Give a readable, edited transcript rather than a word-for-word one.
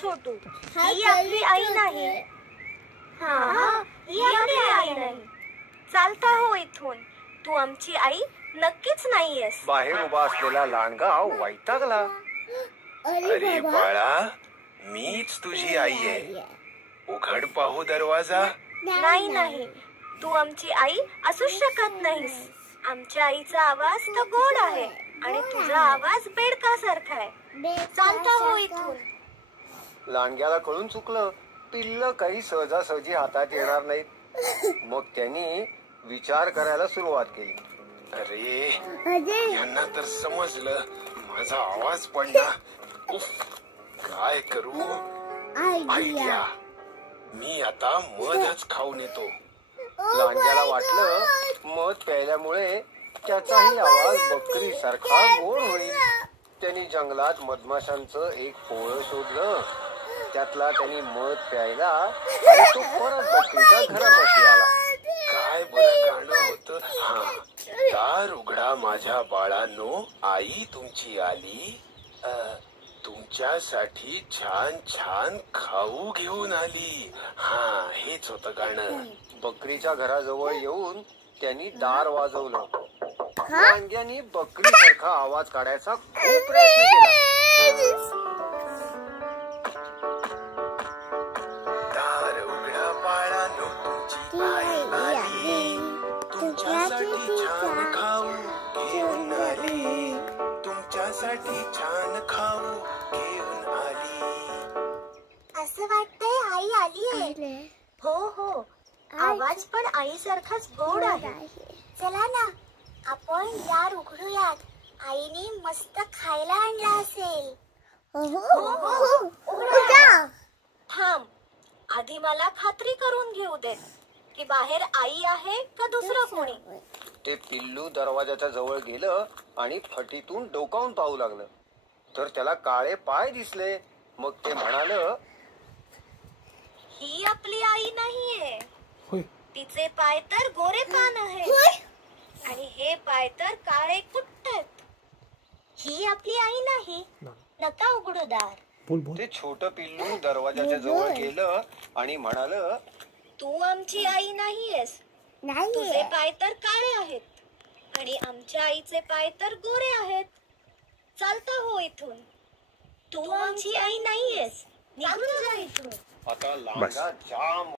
छोटू, ही आपली आई नाही. हा, ही आपली आई नाही. चालता हो इथून. तू आमची आई नक्कीच नाहीयेस. बाहेर उभा असलेला लांडगा वैतागला. अरे बाळा, मीच तुझी आई आहे. उघड पाहू दरवाजा. नाही, तू आमची आई असू शकत नाहीस. आमच्या आईचा आवाज तर गोड आहे आणि तुझा आवाज बेडकासारखा आहे. चालता हो इथून. लांडग्याला कळून चुकलं, पिल्ल काही सहजासहजी हातात येणार नाहीत. मग त्यांनी विचार करायला सुरुवात केली. अरे, यांना तर समजलं माझा आवाज पडला. उफ, काय करू? आयडिया. मी आता मधच खाऊन येतो. लांडग्याला वाटलं मध प्यायल्यामुळे त्याचाही आवाज बकरी सारखा गोड होईल. त्यांनी जंगलात मधमाशांचं एक पोळं शोधलं. त्यातला त्यांनी मध प्यायला आणि तो परत बकरीच्या घरापाशी आला. काय बरं गाणं होतं. हा, दार उघडा माझ्या बाळांनो, आई तुमची आली. तुमच्यासाठी छान छान खाऊ घेऊन आली. हा, हेच होतं गाणं. बकरीच्या घराजवळ येऊन त्यांनी दार वाजवलं. लांडग्यानी बकरी सारखा आवाज काढायचा खूप प्रयत्न केला. दार उघडा बाळांनो, तुमची आई आली. तुमच्यासाठी छान खाऊ घेऊन आली. तुमच्यासाठी छान खाऊ घेऊन आली. असं वाटतंय आई आलीये. हो, आवाज पण आईसारखाच गोड आहे. चला ना, आपण दार उघडूयात. आईने मस्त खायला आणला असेल. उघडा. थांब, आधी मला खात्री करून घेऊ दे की बाहेर आई आहे का दुसरं कोणी. ते पिल्लू दरवाजाच्या जवळ गेलं आणि फटीतून डोकावून पाहू लागलं. तर त्याला काळे पाय दिसले. मग ते म्हणालं, ही आपली आई नाहीये. तिचे पाय तर गोरे पान आहेत आणि हे पाय तर काळे कुट्ट आहेत. ही आपली आई नाही. नका उघडू दार. ते छोटं पिल्लू दरवाजाच्या जवळ गेलं आणि म्हणालं, तू आमची आई नाहीयेस. तुझे पाय तर काळे आहेत आणि आमच्या आईचे पाय तर गोरे आहेत. चालता हो इथून. तू आमची आई नाहीयेस. निघून जा इथून. आता लांडगा जाम